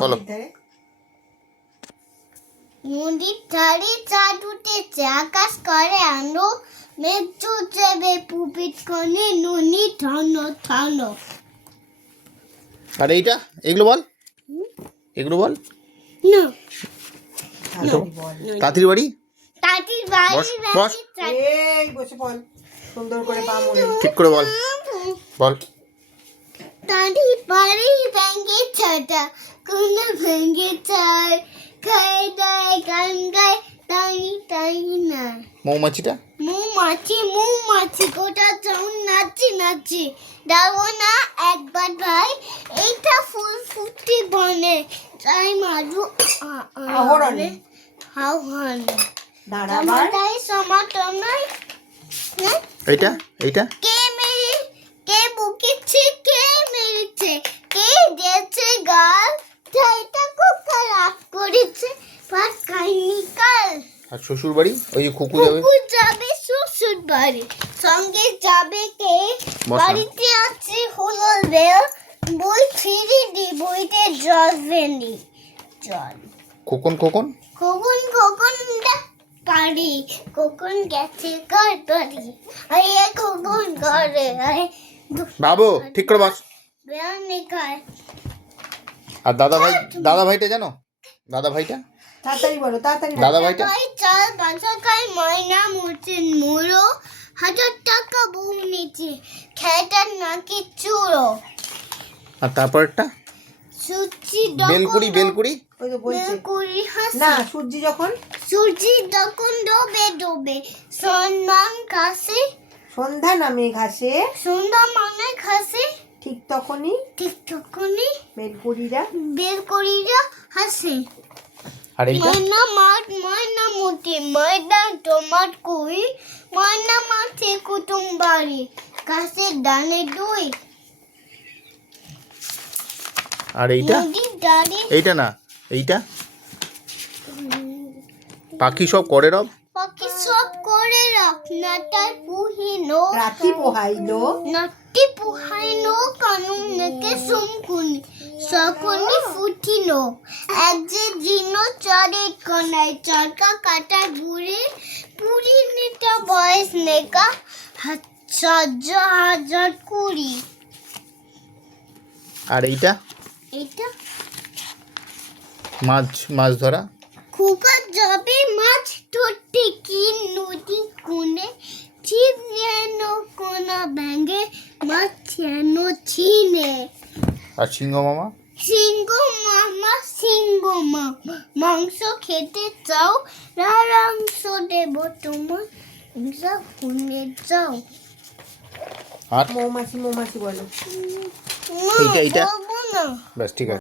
বলো। নদীর ধারে চাঁদ উঠেছে, আকাশ করে আলো, মেঘ চলছে পুপিট কোণে, ননি ঠানো ঠানো। আর এইটা, এগুলো বল, এগুলো বল। না, তাঁতির বাড়ি। তাঁতির বাড়ি বস। এই বসে বল, সুন্দর করে পা মুড়ে ঠিক করে বল, বল। তাঁতির বাড়ি ভেঙে ছাটা, কোনো ভেঙে চায়, খায় দায় গান গায়, তাই তাই না। মৌমাছিটা। মৌমাছি গোটা চাউন নাচি নাচি, দাও না একবার ভাই, এইটা ফুল ফুটি বনে, তাই মারু আহরণে আহরণে দাঁড়াবার তাই সমাতনায়। এইটা, এইটা কে বকেছে, কে মেরেছে, কে দিয়েছে গাল, তাইটা কোকা রাগ করেছে, পাট খাইনি কাল। আর শ্বশুর বাড়ি, ওই যে খুকু যাবে। খুকু যাবে শ্বশুর বাড়ি, সঙ্গে যাবে কে, বাড়িতে আছে হলো বেল, বই ফিরে দি, বইতে জল ফেলি জল। খোকন খোকন খোকন পারি, খোকন গেছে কার বাড়ি, আরে খোকন ঘরে আরে বাবু ঠিক করে বস। বেয়ানে খায়। আর দাদা ভাইটা জানো, দাদা ভাইটা তাড়াতাড়ি বলো, তাড়াতাড়ি দাদা ভাইটা। ভাই চাল বাঁচা খায়, ময়না মুছেন মুড়ো, 1000 টাকা বউ নিচে, খেটার নাকি চুড়ো। আর তারপরটা সূর্যি বেলকুড়ি। ওই তো বলছে বেলকুড়ি হাসি, না, সূর্যি যখন ডোবে, সন্ধান কাছে, সন্ধ্যা নামে ঘাসে, সন্ধ্যা মানে ঘাসে, ঠিক তখনই বেলকুড়িরা হাসে। আর এইটা ময়না মুটি, ময়না টমাট কুই, ময়না মাঠে কুটুম বাড়ি, গাছের ডানে দুই। আর এইটা, নদীর ধারে এইটা না, এইটা পাখি সব করে রব, পাখি সব করে রাখনাটার পুহিনো, রাতি পোহাইলো, নাটি পুহাইনো, কানুন নেকে সমকুনি, সকনি ফুটিনো, এক যে জিন চারের কনায়, চরকা কাটা ঘুরে, পুরি নেতা বয়স নেকা, 1020। আর এইটা এটা মাছ ধরা। খোকা যাবে মাছ ধরতে, কি নদী কোণে, ছিপ যেন কোনা ব্যাঙে, মাছ যেন ছিনে। আর সিংহ মামা মাংস খেতে চাও, রারাংশ দেব তোমার, শুনে যাও। আর মৌমাছি বলো। এইটা বলবো না। ব্যাস ঠিক আছে।